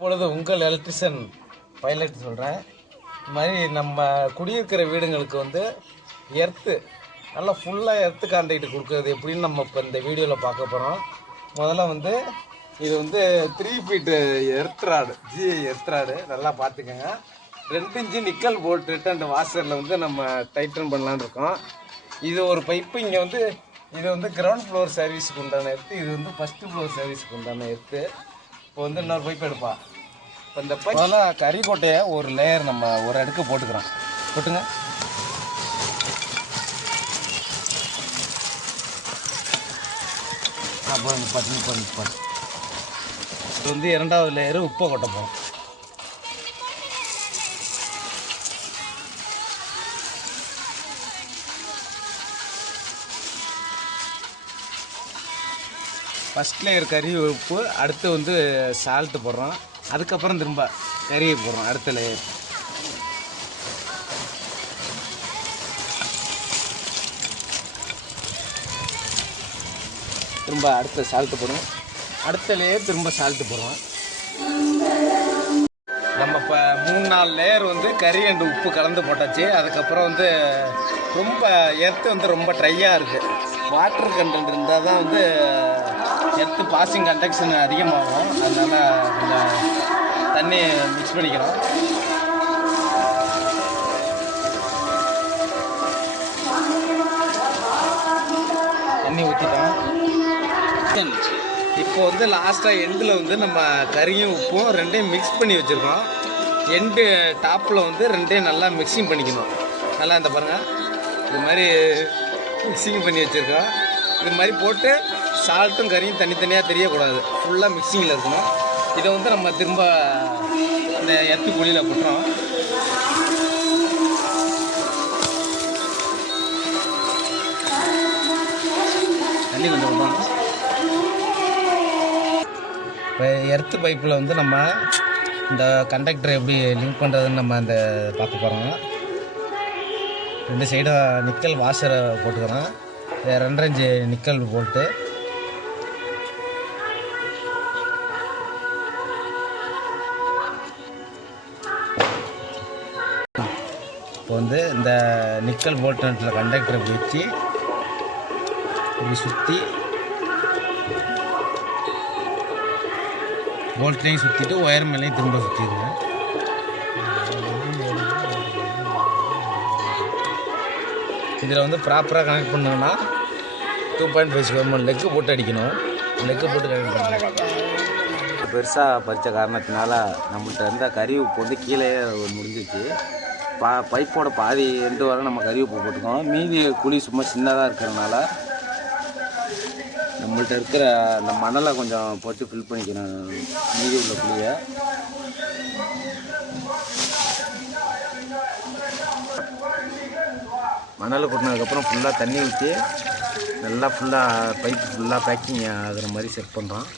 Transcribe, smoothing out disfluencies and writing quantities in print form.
இப்பொழுது உங்கள் electrician pilot சொல்கிறேன். இது மாதிரி நம்ம குடியிருக்கிற வீடுங்களுக்கு வந்து எர்த்து நல்லா ஃபுல்லாக எர்த்து கான்ட்ராக்ட் கொடுக்குறது எப்படின்னு நம்ம இப்போ இந்த வீடியோவில் பார்க்க போகிறோம். முதல்ல வந்து இது வந்து 3 ஃபீட்டு எர்த்ராடு எர்த்ராடு நல்லா பார்த்துக்கோங்க. 2 இன்ச்சு நிக்கல் போல்ட் ரிட்டன் வாஷரில் வந்து நம்ம டைட்டன் பண்ணலான்னு இருக்கோம். இது ஒரு பைப்பு. இங்கே வந்து இது வந்து கிரவுண்ட் ஃப்ளோர் சர்வீஸுக்கு உண்டான எர்த்து, இது வந்து ஃபஸ்ட்டு ஃப்ளோர் சர்வீஸுக்கு உண்டான எர்த்து. இப்போ வந்து இன்னொரு பைப் எடுப்பா. இப்போ இந்த பைப் அதெல்லாம் கறிக்கோட்டையை ஒரு லேயர் நம்ம ஒரு அடுக்கு போட்டுக்கிறோம். போட்டுங்க. அப்புறம் இது வந்து 2வது லேயரு உப்பை கொட்ட போகிறோம். ஃபஸ்ட் லேயர் கறி உப்பு, அடுத்து வந்து சால்ட்டு போடுறோம். அதுக்கப்புறம் திரும்ப கறியை போடுறோம் அடுத்த லேயர். திரும்ப அடுத்த சால்ட்டு போடுவோம். அடுத்த லேயர் திரும்ப சால்ட்டு போடுறோம். நம்ம இப்போ 3-4 லேயர் வந்து கறி அண்டு உப்பு கலந்து போட்டாச்சு. அதுக்கப்புறம் வந்து ரொம்ப எர்த்து வந்து ரொம்ப ட்ரையாக இருக்குது. வாட்டர் கண்டென்ட் இருந்தால் தான் வந்து எர்த்து பாசிங் கண்டக்ஷன் அதிகமாகும். அதனால் கொஞ்சம் தண்ணி மிக்ஸ் பண்ணிக்கிறோம். தண்ணி ஊற்றிட்டோம். இப்போ வந்து லாஸ்ட்டாக எண்டில் வந்து நம்ம கறியும் உப்பும் 2யும் மிக்ஸ் பண்ணி வச்சுருக்கோம். எண்டு டாப்பில் வந்து 2யும் நல்லா மிக்சிங் பண்ணிக்கணும். நல்லா இந்த பாருங்கள், இது மாதிரி மிக்சிங் பண்ணி வச்சுருக்கோம். இது மாதிரி போட்டு சால்ட்டும் கறியும் தனித்தனியாக தெரியக்கூடாது, ஃபுல்லாக மிக்சிங்கில் இருக்கணும். இதை வந்து நம்ம திரும்ப இந்த எர்த்து குழியில் கொட்டுறோம். தண்ணி கொஞ்சம் விடணும். இப்போ எர்த்து பைப்பில் வந்து நம்ம இந்த கண்டக்டரை எப்படி லிங்க் பண்ணுறதுன்னு நம்ம அந்த பார்க்க போகிறோம். 2 சைடும் நிக்கல் வாஷரை போட்டுக்கிறோம். 2.5 இன்ச்சு நிக்கல் போட்டு இப்போ வந்து இந்த நிக்கல் போல்ட் நட்டில் கண்டக்டரை வச்சு இப்படி சுற்றி போல்ட்லையும் சுற்றிட்டு ஒயர் மேலேயும் திரும்ப சுற்றிடுவேன். இதில் வந்து ப்ராப்பராக கனெக்ட் பண்ணோன்னா 2.5 ஸ்கொயர் லெக்கு போட்டு அடிக்கணும். லெக்கு போட்டு கனெக்ட் பண்ணணும். பெருசாக பறித்த காரணத்தினால நம்மள்கிட்ட இருந்த கறி உப்பு வந்து கீழே முடிஞ்சிச்சு. பைப்போட பாதி எண்டு வரை நம்ம கறி உப்பு போட்டுக்கோம். மீதி குழி சும்மா சின்னதாக இருக்கிறதுனால நம்மள்கிட்ட இருக்கிற அந்த மணலை கொஞ்சம் போட்டு ஃபில் பண்ணிக்கணும் மீதி உள்ள குழியை. மணல் கொட்டினதுக்கப்புறம் ஃபுல்லாக தண்ணி ஊற்றி நல்லா ஃபுல்லாக பைப்பு ஃபுல்லாக பேக்கிங் ஆகிற மாதிரி செட் பண்ணுறோம்.